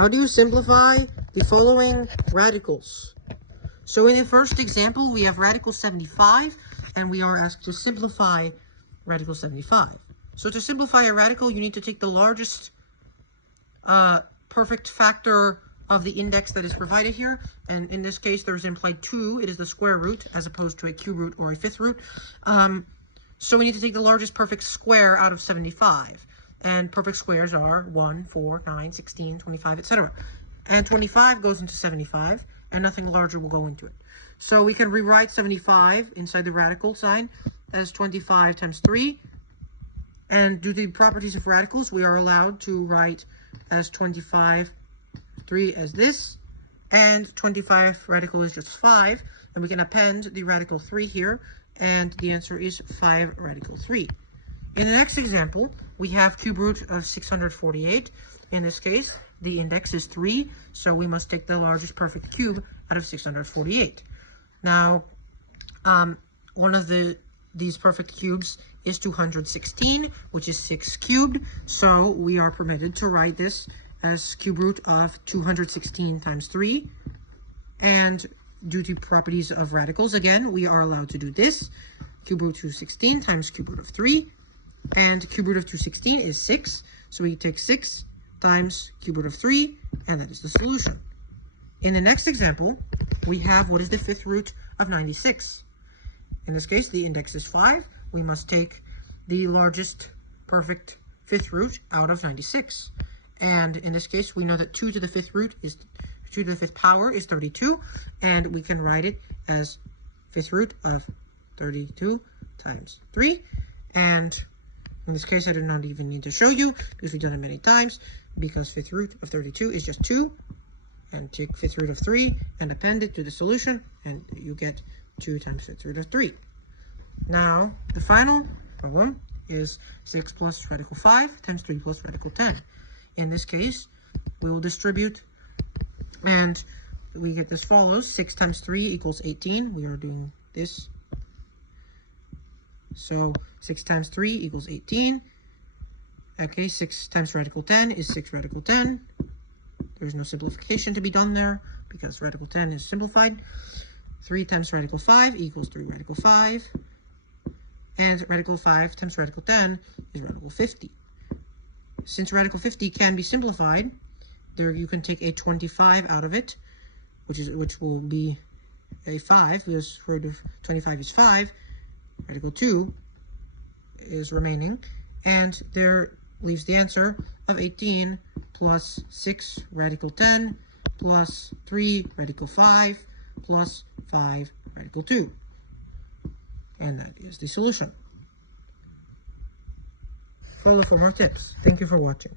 How do you simplify the following radicals? So in the first example, we have radical 75, and we are asked to simplify radical 75. So to simplify a radical, you need to take the largest perfect factor of the index that is provided here. And in this case, there is implied 2. It is the square root as opposed to a cube root or a fifth root. So we need to take the largest perfect square out of 75. And perfect squares are 1, 4, 9, 16, 25, etc. And 25 goes into 75, and nothing larger will go into it. So we can rewrite 75 inside the radical sign as 25 times 3. And due to the properties of radicals, we are allowed to write as 25, 3 as this. And 25 radical is just 5. And we can append the radical 3 here. And the answer is 5 radical 3. In the next example, we have cube root of 648. In this case, the index is 3, so we must take the largest perfect cube out of 648. Now, one of these perfect cubes is 216, which is 6 cubed, so we are permitted to write this as cube root of 216 times 3. And due to properties of radicals, again, we are allowed to do this. Cube root 216 times cube root of 3. And cube root of 216 is 6. So we take 6 times cube root of 3, and that is the solution. In the next example, we have what is the fifth root of 96. In this case, the index is 5. We must take the largest perfect fifth root out of 96. And in this case, we know that 2 to the fifth root is 2 to the fifth power is 32, and we can write it as fifth root of 32 times 3. And in this case, I do not even need to show you because we've done it many times, because fifth root of 32 is just 2. And take fifth root of 3 and append it to the solution, and you get 2 times fifth root of 3. Now, the final problem is 6 plus radical 5 times 3 plus radical 10. In this case, we will distribute, and we get this follows. 6 times 3 equals 18. We are doing this. So 6 times 3 equals 18. Okay, 6 times radical 10 is 6 radical 10. There's no simplification to be done there because radical 10 is simplified. 3 times radical 5 equals 3 radical 5. And radical 5 times radical 10 is radical 50. Since radical 50 can be simplified, there you can take a 25 out of it, which will be a 5, because root of 25 is 5. Radical 2 is remaining, and there leaves the answer of 18 plus 6 radical 10 plus 3 radical 5 plus 5 radical 2. And that is the solution. Follow for more tips. Thank you for watching.